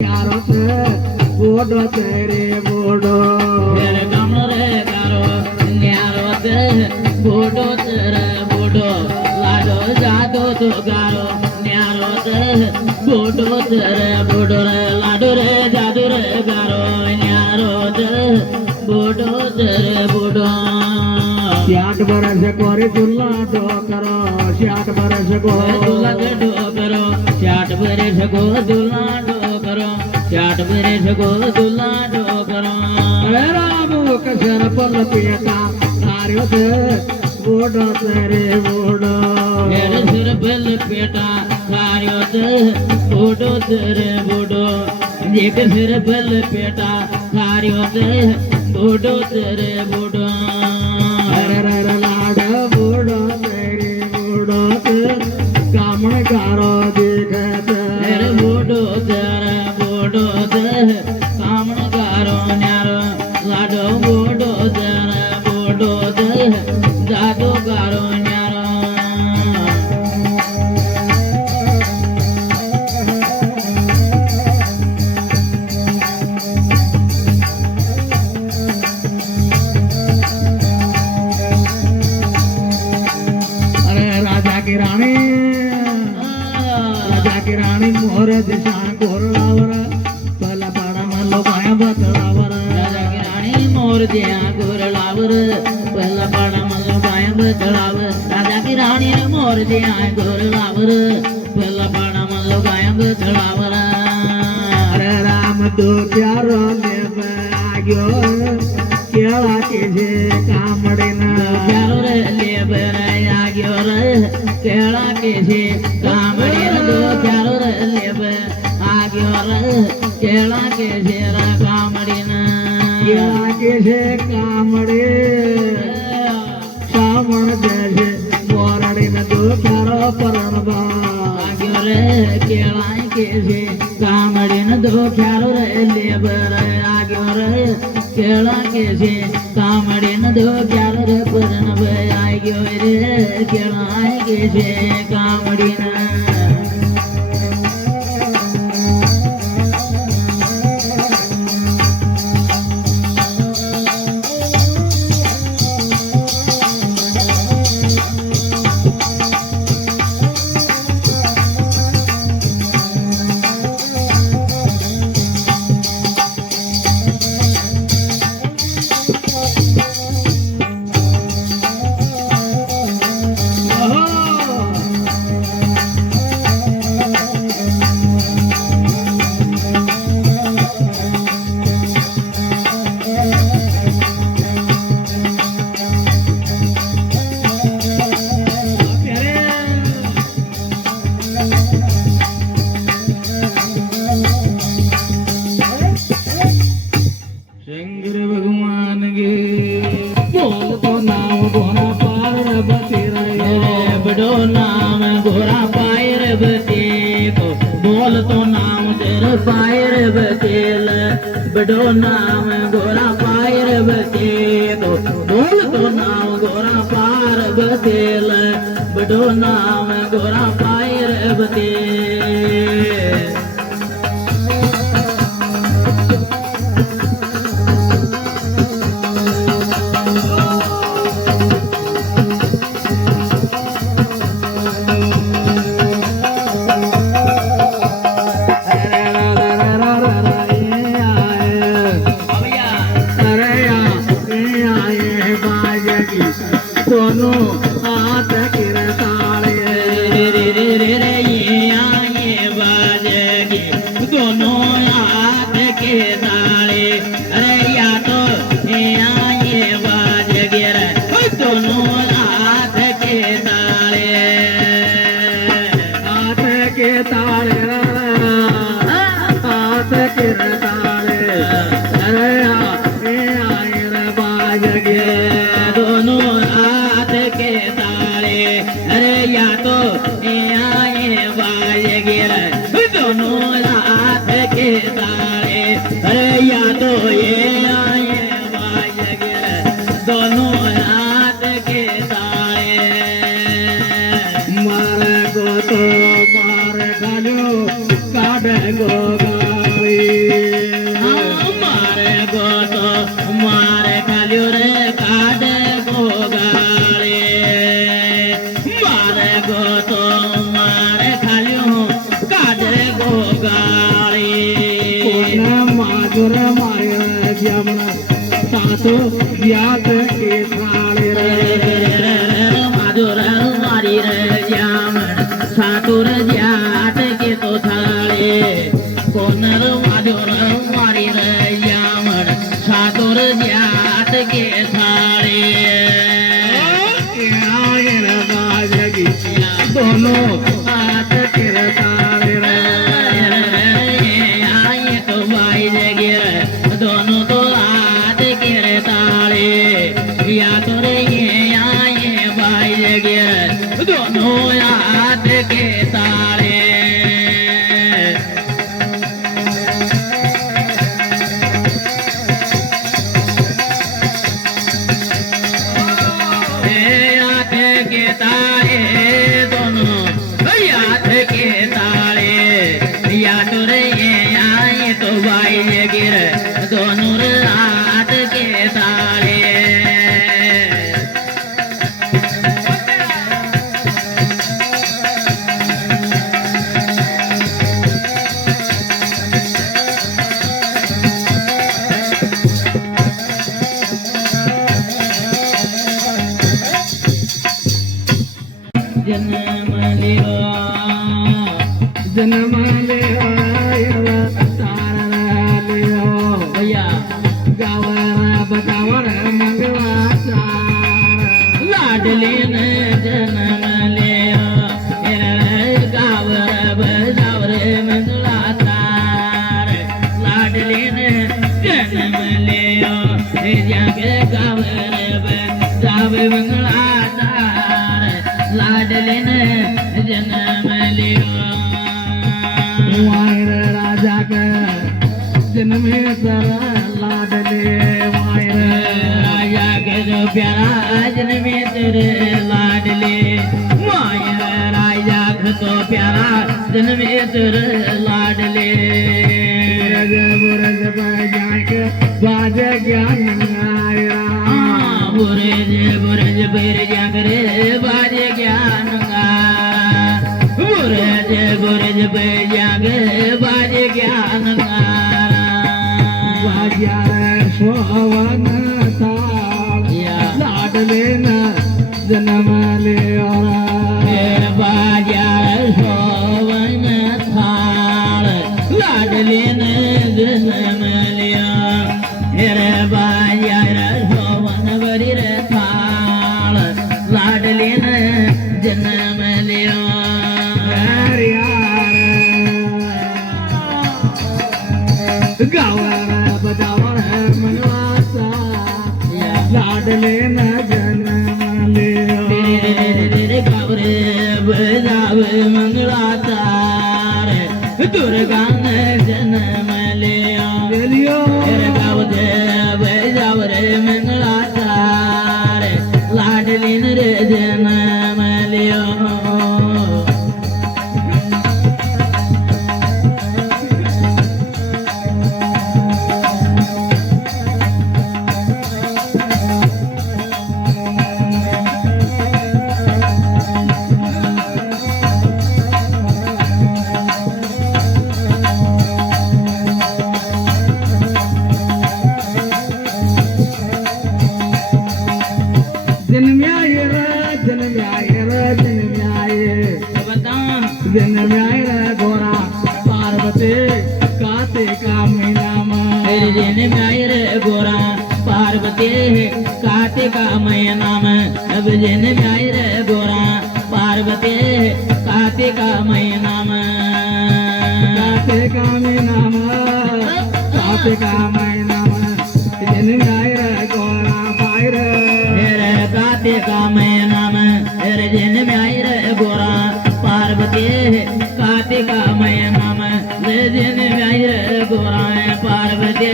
बोडो तेरे बोडो तेरे कमरे करो न्यारो ते बोडो तेरे बोडो लाडो जादो तो गारो न्यारो ते बोडो तेरे बोडो रे लाडो रे जादू रे गारो न्यारो ते बोडो तेरे बोडो 60 बरस कोरे तुला दो करो 60 बरस को तुला दो करो 60 बरस को तुला दो करो 60 बरस को तुला दो करो रामू कसर पल पियता तारियो दे बोडो तेरे बोडो मेरे सिर पल पेटा तारियो दे बोडो तेरे बोडो एक सिर पल पेटा तारियो दे बोडो तेरे बोडो लाड बोडो तेरे बोडो कामण कारो देखत मेरे बोडो तेरे बोडो दे कामण कारो न्यारो लाडो बोडो तेरे बोडो दे जादू कारो न्यारो राजा की रानी मोर दिशान गोरलावर पला पाड़ा मल्लो पाया बतलावर राजा की रानी मोर दिया गोरलावर पहला पाड़ा मल्लो पाया बतलावर राजा की रानी मोर दिया गोरलावर पहला पाड़ा मल्लो पाया बतलावर अरे राम तो प्यारो देव आग्यो केला के जे कामड़िन प्यारो रे लेब रे आग्यो रे केला के जे कामड़िन दो प्यारो रे लेब आग्यो रे केला के जे रे कामड़िन केला के जे कामड़े सामण जैसे मोरड़ी में दो प्यारो परणबा आग्यो रे केला के जे कामड़िन दो प्यारो रे लेब रे आग्यो रे केला के जे कामड़िन दो प्यारो रे परणब आग्यो रे केला के जे कामड़िन शंकर भगवान गे बोल तो नाम गोरा पार बतेरा बड़ो नाम गोरा पायर बते को बोल तो नाम तेरे पायर बतेल बड़ो नाम गोरा पायर बते को बोल तो नाम गोरा पार बतेल बड़ो नाम गोरा पायर बते दोनों हाथ किरताले रे रे रे रे ये आए बाजेगी दोनों हाथ के ताले अरे या तो ये आए बाजेगी रे दोनों हाथ के ताले हाथ के ताले हाथ किरताले अरे आए रे बाजगे दोनों हाथ के ताले अरे या तो ये आए बाजेगी रे दोनों हाथ के ताले अरे या तो ये आए बाजेगी रे दोनों हाथ के ताले मार गो तो मार खालो काढ़ गो गाली कोण माधुर मारे जमन सातो यात के थाळे रे माधुर मारी रे जामण सातुर जात के तो थाळे कोण माधुर मारी रे जामण सातुर जात के थाळे दोनों हाथ के ताळे आए तो भाई जगे दोनों तो हाथ के ताळे या तो रे आए भाई जगे दोनों हाथ के ताळे हाथ के ताळे दोनों हाथ के ताळे या तो रे आए तो भाई गिर दोनों हाथ के ताळे जन्म लियो जन्म ले आया तारा लियो भैया गावरा बतावर मंगळाचा लाडली ने जन्म लियो गावर बजावर मंगला तार लाडली ने जन्म लियो जागे गावर बजावर मंगला तार लाडली ने जन्म लियो वायर राजा का जन्मे सरा लाडले वायर राजा के जो प्यारा जन्मे तेरे लाडले माया राजा का तो प्यारा जन्मे तेरे लाडले रज बुरज बजाय के बाज ज्ञान आया बुरज बैर जागरे बाज ज्ञान बुरज बैर जागे बाज ज्ञान बाजार सोवन लाडले न जन्म ले बाजार सोवन थाल लाडले ने जन्म लिया हेरे बाजार सोवन बरी रे थाल लाडले ने जन्म लिया गावरा बजावर मनवासा लाडले न जन्म ले गावरे बजाव मंगला तार दुर्गा ने जन्म लिया लियो गाव दे बजाव रे मंगला तार लाडली रे जन्म लिया जन्म्याय गोरा पार्वती काते कामिनाम गोरा पार्वती कार्तिका मय नाम अब जन गोरा पार्वती कार्तिका मय नाम काते कामिनाम काते कामय नाम जन्म्याय गोरा पायर कार्तिका मय नाम जन गोरा पार्वती कार्तिका मय नाम जन गोरा पार्वती